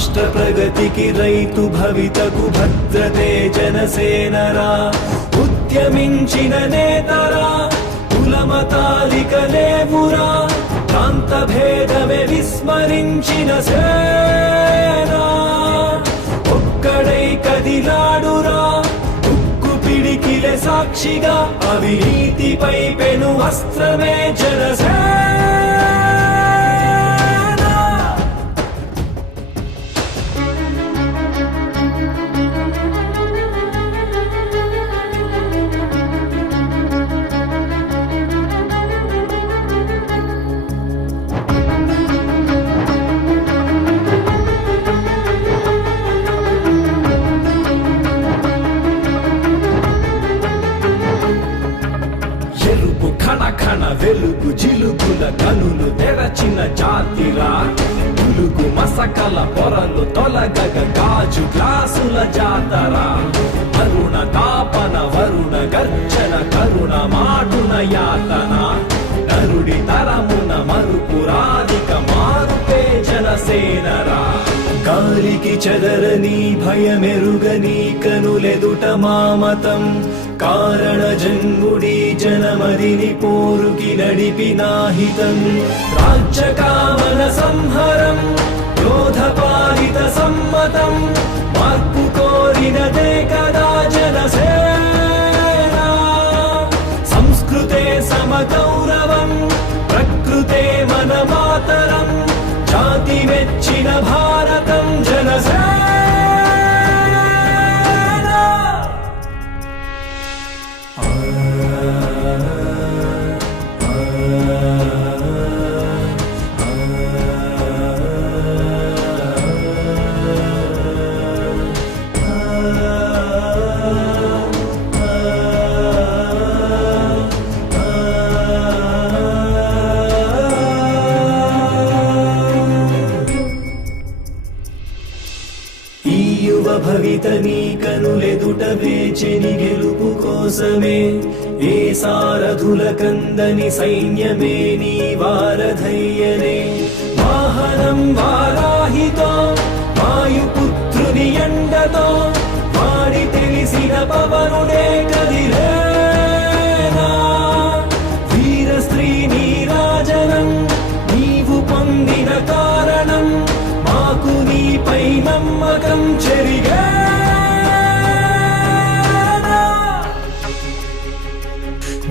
రాష్ట్ర ప్రగతికి రైతు భవితకు భద్రతే జనసేనరా ఉద్యమించిన నేతరా కులమతాలిక లేవురా ప్రాంత భేదమే విస్మరించిన సేనా ఒక్కడై కదిలాడురా ఉక్కు పిడికిలే సాక్షిగా అవినీతిపై పెను అస్త్రమే జనసేన ఖణ వెలుగు జిలుగుల కనులు తెరచిన జాతిరా పులుగు మసకల పొరలు తొలగగ గాజు గ్లాసుల జాతరా అరుణ తాపన వరుణ గర్జన కరుణ మాటున యాతన నరుడి తరమున మరుపురాధిక మారుపే జనసేనరా గాలికి చెదరని భయమెరుగని కనులెదుట మామతం కారణ జన్ముడి జనమదిని పోరుకి నడిపినాహితం రాజ్యకామన సంహరం క్రోధపాలిత సమ్మతం మార్పు కోరినదే కదా జనసేన సంస్కృతే సమగౌరవం ప్రకృతే మన మాతరం జాతి మెచ్చిన భారతం జనసేన భవిత నీ కనులెదుట వేచెని గెలుపు కోసమే ఏ సారథుల కందని సైన్యమే నీ వారధయ్యనే వాహనం వారాహితో వాయుపుత్రుని ఎండతో వాడి తెలిసిన పవనుడే కదిలేనా వీర స్త్రీ నీరాజనం నీవు పొందిన కారణం మాకు నీపై నమ్మకం చెరిగా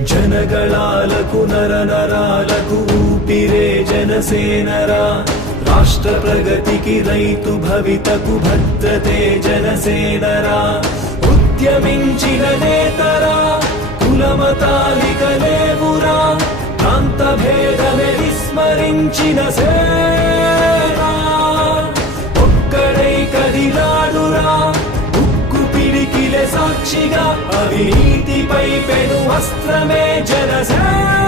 జనగళాలకు నరనరాలకు ఊపిరే జనసేనరా రాష్ట్ర ప్రగతికి రైతు భవితకు భద్రతే జనసేనరా ఉద్యమించిన నేతరా కులమతాలిక లేవురా ప్రాంత భేదమే విస్మరించిన సేనా ఒక్కడై కదిలాడురా ఉక్కు పిడికిలే సాక్షిగా అవినీతిపై పెను అస్త్రమే జనసేన